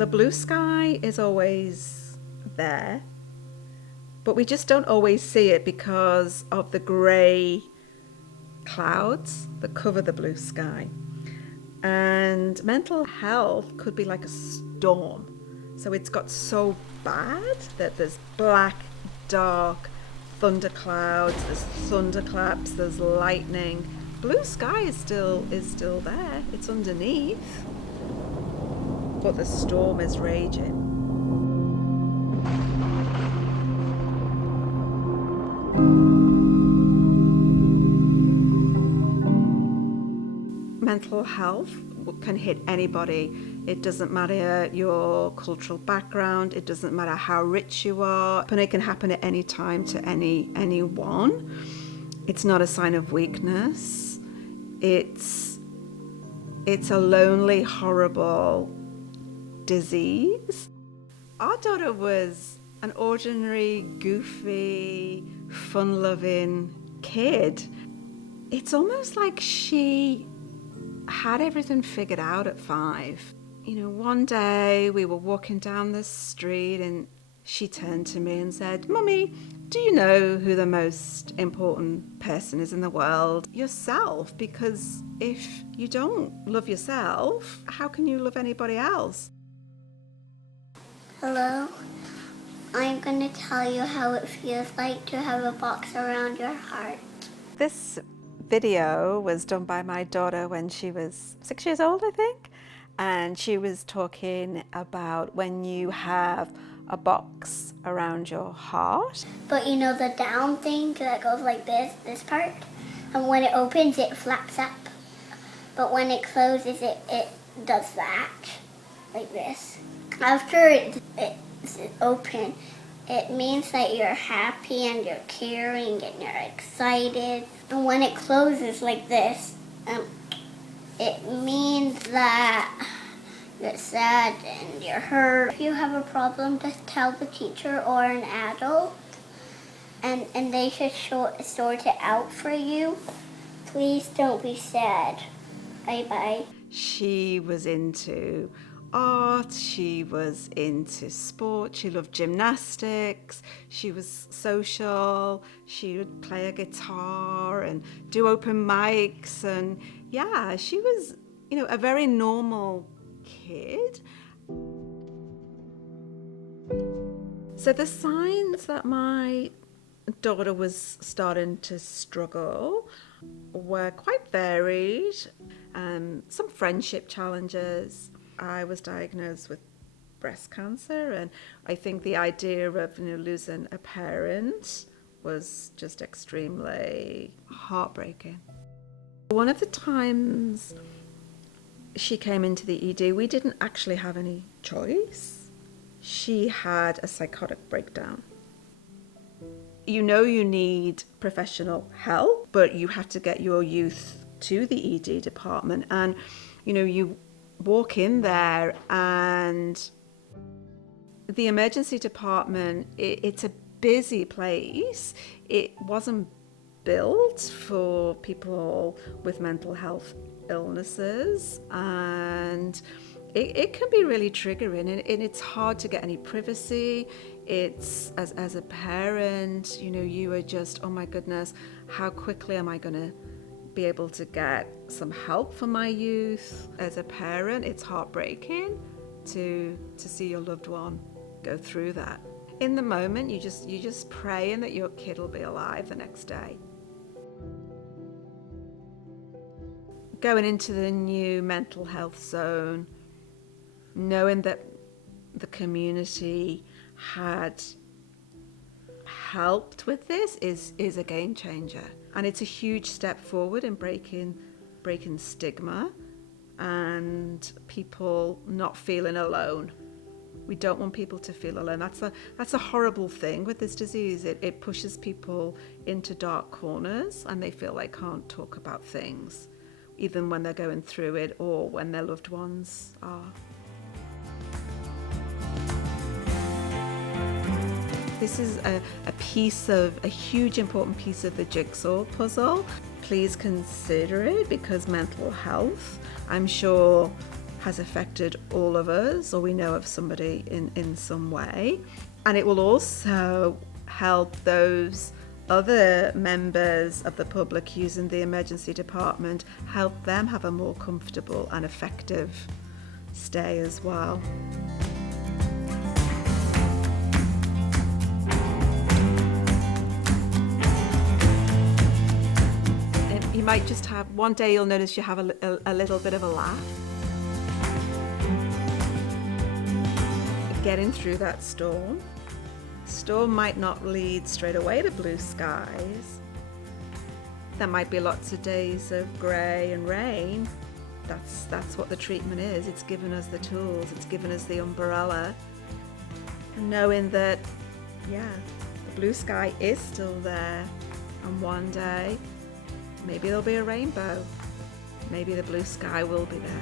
The blue sky is always there, but we just don't always see it because of the grey clouds that cover the blue sky. And mental health could be like a storm. So it's got so bad that there's black, dark thunderclouds, there's thunderclaps, there's lightning. Blue sky is still there. It's underneath. But the storm is raging. Mental health can hit anybody. It doesn't matter your cultural background, it doesn't matter how rich you are, and it can happen at any time to anyone. It's not a sign of weakness. It's a lonely, horrible disease. Our daughter was an ordinary, goofy, fun-loving kid. It's almost like she had everything figured out at 5. One day we were walking down the street and she turned to me and said, "Mummy, do you know who the most important person is in the world? Yourself, because if you don't love yourself, how can you love anybody else?" Hello, I'm going to tell you how it feels like to have a box around your heart. This video was done by my daughter when she was 6 years old, I think. And she was talking about when you have a box around your heart. But the down thing that goes like this part, and when it opens, it flaps up. But when it closes, it does that, like this. After it's open, it means that you're happy and you're caring and you're excited. And when it closes like this, it means that you're sad and you're hurt. If you have a problem, just tell the teacher or an adult, and they should sort it out for you. Please don't be sad. Bye-bye. She was into art, she was into sport, she loved gymnastics, she was social, she would play a guitar and do open mics, and yeah, she was, a very normal kid. So the signs that my daughter was starting to struggle were quite varied. Some friendship challenges. I was diagnosed with breast cancer, and I think the idea of losing a parent was just extremely heartbreaking. One of the times she came into the ED, we didn't actually have any choice. She had a psychotic breakdown. You need professional help, but you have to get your youth to the ED department, and you walk in there and the emergency department, it's a busy place. It wasn't built for people with mental health illnesses, and it can be really triggering, and it's hard to get any privacy. It's as a parent, you are just, oh my goodness, how quickly am I going to be able to get some help for my youth? As a parent, it's heartbreaking to see your loved one go through that. In the moment, you just praying that your kid will be alive the next day. Going into the new mental health zone, knowing that the community had helped with this is a game changer. And it's a huge step forward in breaking stigma and people not feeling alone. We don't want people to feel alone. That's a horrible thing with this disease. It pushes people into dark corners and they feel they can't talk about things, even when they're going through it or when their loved ones are. This is a huge important piece of the jigsaw puzzle. Please consider it, because mental health, I'm sure has affected all of us, or we know of somebody in some way. And it will also help those other members of the public using the emergency department, help them have a more comfortable and effective stay as well. And you might just have, one day you'll notice you have a little bit of a laugh. Getting through that storm. Storm might not lead straight away to blue skies. There might be lots of days of grey and rain. That's what the treatment is. It's given us the tools, it's given us the umbrella. And knowing that, the blue sky is still there. And one day, maybe there'll be a rainbow. Maybe the blue sky will be there.